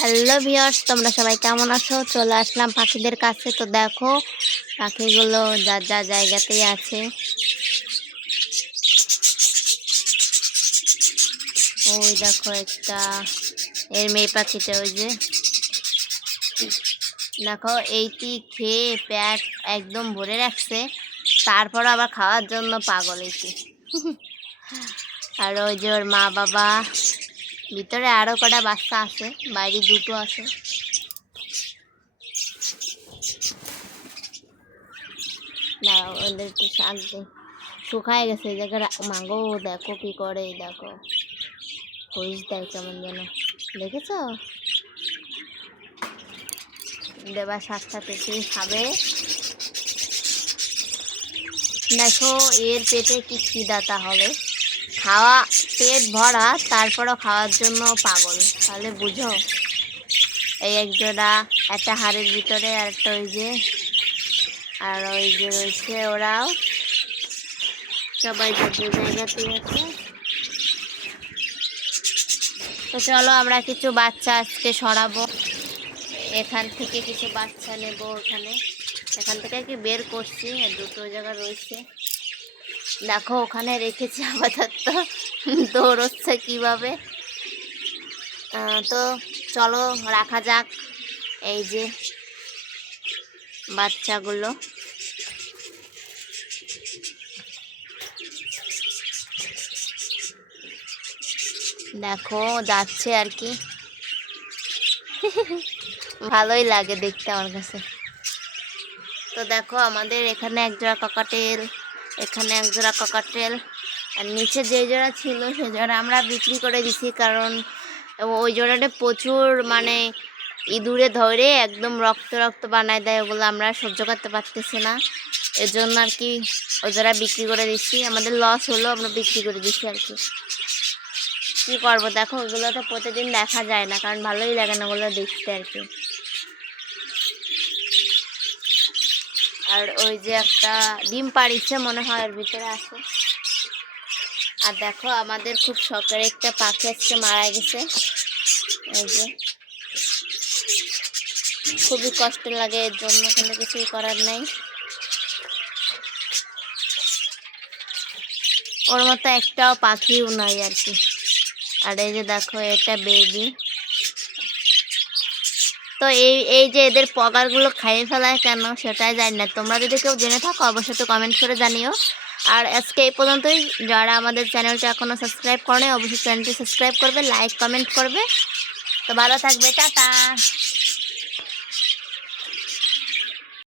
Hello viewers, তোমরা সবাই কেমন আছো? চলে আসলাম পাখিদের কাছে। তো দেখো পাখিগুলো যার যার জায়গাতেই আছে। ওই দেখো একটা এর মেয়ে পাখিটা, ওই যে দেখো এইটি খেয়ে পেট একদম ভরে রাখছে, তারপর আবার খাওয়ার জন্য পাগল এইটি। আর ওই যে ওর মা বাবা, ভিতরে আরো কটা বাচ্চা আছে, বাইরে দুটো আছে। না ওদের একটু শাক দে, শুকায় গেছে এই জায়গায়। মাগো দেখো কি করে, দেখো হইস দেয় কেমন যেন, দেখেছ? দেবার শাকটা পেটেই খাবে। দেখো এর পেটে কি খিদাটা হবে, খাওয়া পেট ভরা তারপরও খাওয়ার জন্য পাগল, তাহলে বুঝো। এই একজোড়া একটা হাড়ের ভিতরে, আর একটা ওই যে, আর ওই যে রয়েছে ওরাও সবাই যে জায়গাতেই আছে। তো চলো আমরা কিছু বাচ্চা আজকে সরাবো, এখান থেকে কিছু বাচ্চা নেব। এখান থেকে কি বের করছি, দুটো জায়গা রয়েছে দেখো, ওখানে রেখেছি আপাতত, দৌড়চ্ছে কিভাবে। তো চলো রাখা যাক এই যে বাচ্চাগুলো। দেখো যাচ্ছে আর কি, ভালোই লাগে দেখতে আমার কাছে। তো দেখো আমাদের এখানে এক জোড়া কাকাটেল, এখানে এক জোড়া কাকাটেল, আর নিচে যে জোড়া ছিল সে জোড়া আমরা বিক্রি করে দিছি, কারণ ওই জোড়াটা প্রচুর মানে ইঁদুরে ধরে একদম রক্ত রক্ত বানায় দেয়, ওগুলো আমরা সহ্য করতে পারতেছি না, এর জন্য আর কি ওই জোড়া বিক্রি করে দিচ্ছি। আমাদের লস হলো, আমরা বিক্রি করে দিচ্ছি আর কি। কী করবো, দেখো ওগুলো তো প্রতিদিন দেখা যায় না, কারণ ভালোই লাগে না ওগুলো দেখতে আর কি। আর ওই যে একটা ডিম পাড়িচ্ছে মনে হয় ওর ভিতরে আছে। আর দেখো আমাদের খুব শখের একটা পাখি আজকে মারা গেছে, এই যে খুবই কষ্ট লাগে এর জন্য, কিন্তু কিছুই করার নাই। ওর মতো একটাও পাখিও নাই আর কি। আর এই যে দেখো এটা বেবি। তো এই যে এদের পগারগুলো খাইয়ে ফেলায় কেন সেটাই জানি না, তোমরা যদি কেউ জেনে থাকো অবশ্যই তো কমেন্ট করে জানিও। আর আজকে এই পর্যন্তই, যারা আমাদের চ্যানেলটা এখনও সাবস্ক্রাইব করে অবশ্যই চ্যানেলটি সাবস্ক্রাইব করবে, লাইক কমেন্ট করবে। তো ভালো থাকবে, টাটা।